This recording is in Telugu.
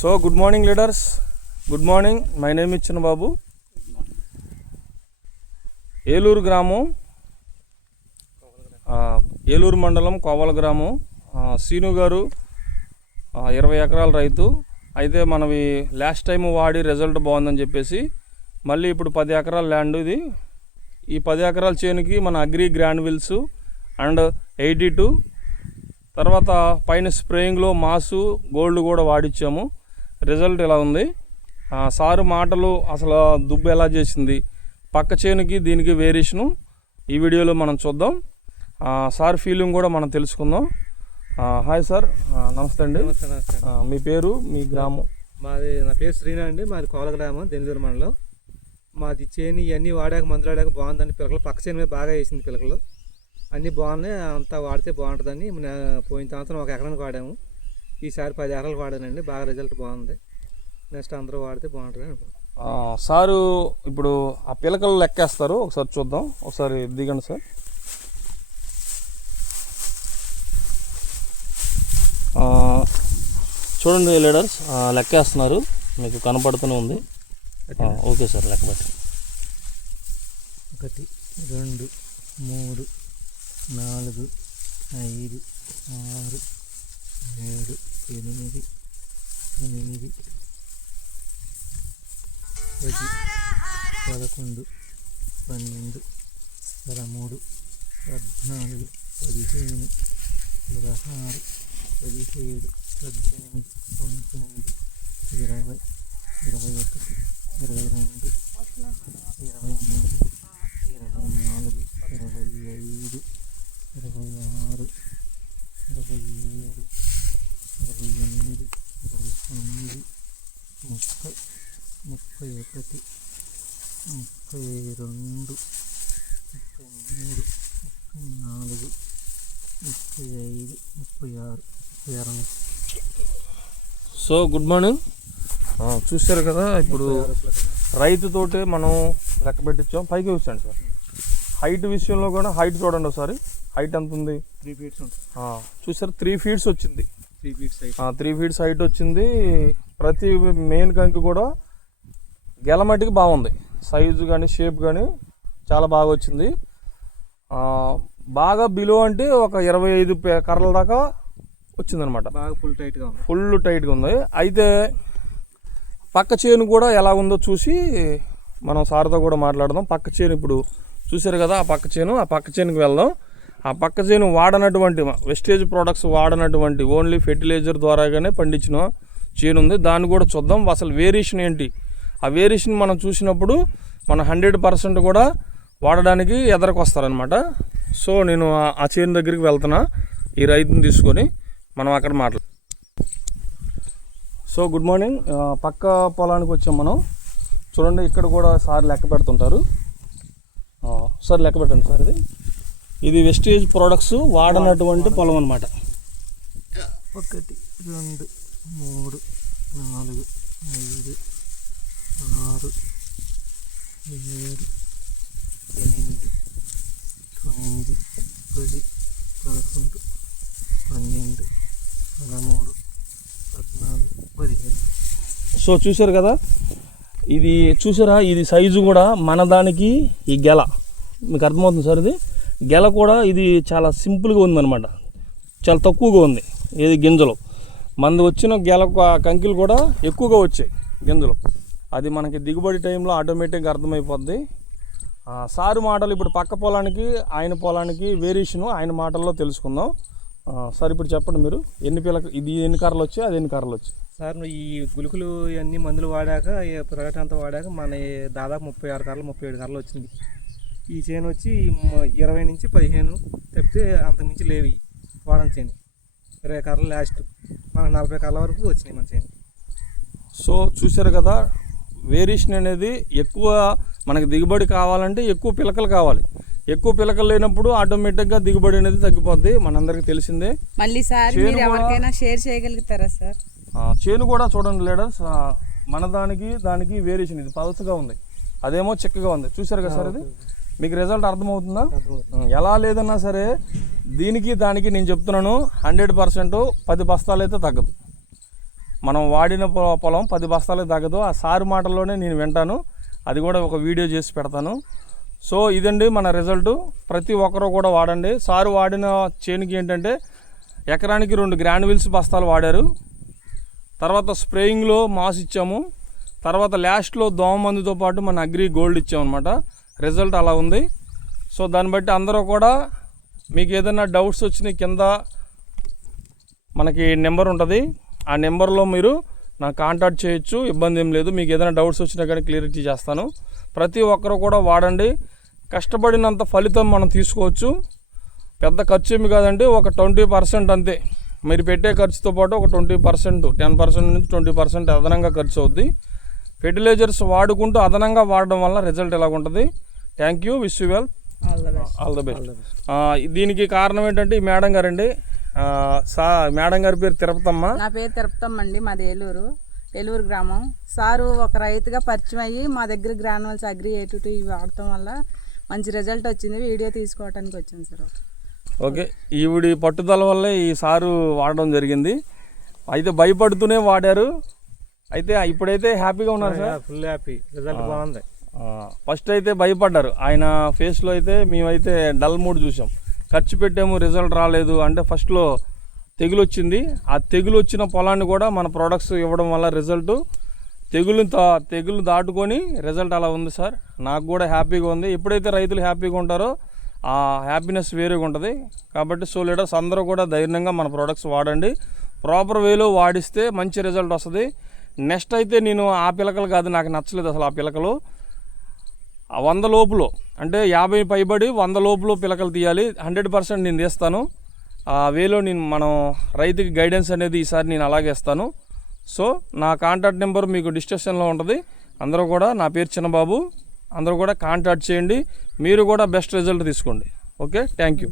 So good morning leaders, good morning. My name is Chinnababu. Eluru గ్రామం, ఏలూరు మండలం కోవల గ్రామం. సీను గారు 20 ఎకరాల రైతు. అయితే మనవి లాస్ట్ టైం వాడి రిజల్ట్ బాగుందని చెప్పేసి మళ్ళీ ఇప్పుడు 10 ఎకరాల ల్యాండ్ ఇది. ఈ 10 ఎకరాల చేనుకి మన అగ్రి గ్రాన్యుల్స్ అండ్ 82 తర్వాత పైన స్ప్రేయింగ్లో మాసు గోల్డ్ కూడా వాడిచ్చాము. రిజల్ట్ ఇలా ఉంది. సారు మాటలు అసలు దుబ్బు ఎలా చేసింది, పక్క చేనుకి దీనికి వేరియేషను ఈ వీడియోలో మనం చూద్దాం. సార్ ఫీలింగ్ కూడా మనం తెలుసుకుందాం. హాయ్ సార్, నమస్తే అండి. మీ పేరు, మీ గ్రామం? నా పేరు శ్రీనా అండి. మాది కోల గ్రామం, దెందులూరు మండలం. మాది చేను ఇవన్నీ వాడాక మందులు వాడాక బాగుందండి. పిల్లకలు పక్క చేను మీద బాగా వేసింది. పిల్లకలు అన్నీ బాగున్నాయి. అంతా వాడితే బాగుంటుందని పోయిన సంవత్సరం 1 ఎకరానికి వాడాము. ఈసారి 10 ఎకరాలకు వాడానండి. బాగా రిజల్ట్ బాగుంది. నెక్స్ట్ అందరూ వాడితే బాగుంటుంది అనుకుంటున్నాను. సారు ఇప్పుడు ఆ పిలకలు లెక్కేస్తారు, ఒకసారి చూద్దాం. ఒకసారి దిగండి సార్. చూడండి లీడర్స్, లెక్కేస్తున్నారు, మీకు కనపడుతూనే ఉంది. ఓకే సార్, లెక్క పెట్టి 1 2 3 4 5 6 7 8 9 10 11 12 13 14 15 16 17 18 19 20 21 22 23 24 25 26 27 28 29 30 31 32 33 34 35 36 36. So good morning. చూసారు కదా, ఇప్పుడు రైతుతోటే మనం లెక్క పెట్టించాం. పైకి వచ్చాను సార్. హైట్ విషయంలో కూడా హైట్ చూడండి ఒకసారి. హైట్ ఎంత ఉంది? 3 feet చూసారు, 3 feet వచ్చింది. 3 feet హైట్ వచ్చింది. ప్రతి మెయిన్ కంకి కూడా గెలమటికి బాగుంది. సైజు కానీ షేప్ కానీ చాలా బాగా వచ్చింది. బాగా బిలో అంటే ఒక 25 కర్రల దాకా వచ్చిందనమాట. బాగా ఫుల్ టైట్గా ఉంది. అయితే పక్క చేను కూడా ఎలా ఉందో చూసి మనం సార్తో కూడా మాట్లాడదాం. పక్క చేను ఇప్పుడు చూసారు కదా, ఆ పక్క చేనుకి వెళ్దాం. ఆ పక్క చేను వాడనటువంటి వెస్టేజ్ ప్రోడక్ట్స్ వాడనటువంటి ఓన్లీ ఫెర్టిలైజర్ ద్వారాగానే పండించిన చేను ఉంది. దాన్ని కూడా చూద్దాం. అసలు వేరియేషన్ ఏంటి, ఆ వేరియేషన్ మనం చూసినప్పుడు మనం 100% కూడా వాడడానికి ఎదరకు వస్తారనమాట. సో నేను ఆ చేను దగ్గరికి వెళ్తున్నా, ఈ రైతుని తీసుకొని మనం అక్కడ మాట్లాడు. So good morning. పక్క పొలానికి వచ్చాం మనం. చూడండి, ఇక్కడ కూడా సార్ లెక్క పెడుతుంటారు. సార్ లెక్క పెట్టండి సార్. ఇది వెస్టేజ్ ప్రోడక్ట్స్ వాడనటువంటి పొలం అనమాట. 1 2 3 4 5 6 7 8 9 10 11 12 13 14 15. సో చూసారు కదా, ఇది చూసారా, ఇది సైజు కూడా మన దానికి ఈ గెల మీకు అర్థమవుతుంది సార్. ఇది గెల కూడా ఇది చాలా సింపుల్గా ఉందన్నమాట, చాలా తక్కువగా ఉంది. ఏది గింజలు మనది వచ్చిన గెల కంకిలు కూడా ఎక్కువగా వచ్చాయి గింజలు. అది మనకి దిగుబడి టైంలో ఆటోమేటిక్గా అర్థమైపోద్ది. సారు మాటలు ఇప్పుడు పక్క పొలానికి ఆయన పొలానికి వేరియేషను ఆయన మాటల్లో తెలుసుకుందాం. సార్ ఇప్పుడు చెప్పండి, మీరు ఇది ఎన్ని కర్రలు వచ్చాయి, అది ఎన్ని కర్రలు వచ్చాయి? సార్ ఈ గుళికలు ఇవన్నీ మందులు వాడాక, ప్రొడక్ట్ అంతా వాడాక మన దాదాపు 36 కర్రలు 37 కర్రలు వచ్చింది. ఈ చేను వచ్చి 20 నుంచి 15 తప్పితే అంతకుమించి లేవి. వాడని చేను 20 కర్రలు లాస్ట్, మనకు 40 కర్రల వరకు వచ్చినాయి మన చేను. సో చూసారు కదా, వేరియేషన్ అనేది ఎక్కువ. మనకి దిగుబడి కావాలంటే ఎక్కువ పిలకలు కావాలి. ఎక్కువ పిలకలు లేనప్పుడు ఆటోమేటిక్గా దిగుబడి అనేది తగ్గిపోద్ది, మనందరికీ తెలిసిందే. మళ్ళీ సార్ మీరు ఎవరికైనా షేర్ చేయగలుగుతారా సార్? చేను కూడా చూడండి లీడర్స్, మన దానికి వేరియేషన్. ఇది పలసగా ఉంది, అదేమో చిక్కగా ఉంది. చూసారు కదా సార్, ఇది మీకు రిజల్ట్ అర్థమవుతుందా? ఎలా లేదన్నా సరే దీనికి దానికి నేను చెప్తున్నాను 100% 10 బస్తాలు అయితే తగ్గదు. మనం వాడిన పొలం 10 బస్తాలకు తగ్గదు. ఆ సారు మాటల్లోనే నేను వింటాను, అది కూడా ఒక వీడియో చేసి పెడతాను. సో ఇదండి మన రిజల్ట్. ప్రతి ఒక్కరూ కూడా వాడండి. సారు వాడిన చేనుకి ఏంటంటే ఎకరానికి 2 గ్రాన్యుల్స్ బస్తాలు వాడారు. తర్వాత స్ప్రేయింగ్లో మాస్ ఇచ్చాము. తర్వాత లాస్ట్లో దోమ మందుతో పాటు మన అగ్రి గోల్డ్ ఇచ్చామన్నమాట. రిజల్ట్ అలా ఉంది. సో దాన్ని బట్టి అందరూ కూడా మీకు ఏదైనా డౌట్స్ వచ్చినాయి కింద మనకి నెంబర్ ఉంటుంది, ఆ నెంబర్లో మీరు నాకు కాంటాక్ట్ చేయొచ్చు, ఇబ్బంది ఏం లేదు. మీకు ఏదైనా డౌట్స్ వచ్చినా కానీ క్లియరిటీ చేస్తాను. ప్రతి ఒక్కరు కూడా వాడండి. కష్టపడినంత ఫలితం మనం తీసుకోవచ్చు. పెద్ద ఖర్చు ఏమి కాదండి, ఒక 20% అంతే. మీరు పెట్టే ఖర్చుతో పాటు ఒక 20%, 10% నుంచి 20% అదనంగా ఖర్చు అవుద్ది. ఫెర్టిలైజర్స్ వాడుకుంటూ అదనంగా వాడడం వల్ల రిజల్ట్ ఎలాగుంటుంది. Thank you, wish you well, all the best. దీనికి కారణం ఏంటంటే ఈ మేడం గారండి. మేడం గారి పేరు తిరుపతమ్మ. నా పేరు తిరుపతమ్మ అండి, మాది ఏలూరు గ్రామం. సారు ఒక రైతుగా పరిచయం అయ్యి మా దగ్గర గ్రాన్యుల్స్ అగ్రి A22 ఇవి వాడటం వల్ల మంచి రిజల్ట్ వచ్చింది. వీడియో తీసుకోవడానికి వచ్చాను సార్. ఓకే, ఈవిడి పట్టుదల వల్లే ఈ సారు వాడడం జరిగింది. అయితే భయపడుతూనే వాడారు. అయితే ఇప్పుడైతే హ్యాపీగా ఉన్నారు సార్, ఫుల్ హ్యాపీ, రిజల్ట్ బాగుంది. ఫస్ట్ అయితే భయపడ్డారు. ఆయన ఫేస్లో అయితే మేమైతే డల్ మూడ్ చూసాం. ఖర్చు పెట్టాము, రిజల్ట్ రాలేదు అంటే ఫస్ట్లో తెగులు వచ్చింది. ఆ తెగులు వచ్చిన పొలాన్ని కూడా మన ప్రోడక్ట్స్ ఇవ్వడం వల్ల రిజల్ట్ తెగులు దాటుకొని రిజల్ట్ అలా ఉంది సార్. నాకు కూడా హ్యాపీగా ఉంది. ఎప్పుడైతే రైతులు హ్యాపీగా ఉంటారో ఆ హ్యాపీనెస్ వేరేగా ఉంటుంది. కాబట్టి సో లీడర్స్ అందరూ కూడా ధైర్యంగా మన ప్రోడక్ట్స్ వాడండి. ప్రాపర్ వేలో వాడిస్తే మంచి రిజల్ట్ వస్తుంది. నెక్స్ట్ అయితే నేను ఆ పిలకలు కాదు, నాకు నచ్చలేదు అసలు ఆ పిలకలు. 100 లోపులో అంటే 50 పైబడి 100 లోపులో పిలకలు తీయాలి. 100% నేను తీస్తాను. ఆ వేలో మనం రైతుకి గైడెన్స్ అనేది ఈసారి నేను అలాగే ఇస్తాను. సో నా కాంటాక్ట్ నెంబర్ మీకు డిస్క్రిప్షన్లో ఉంటుంది. అందరూ కూడా, నా పేరు చిన్నబాబు, అందరూ కూడా కాంటాక్ట్ చేయండి. మీరు కూడా బెస్ట్ రిజల్ట్ తీసుకోండి. Okay, thank you.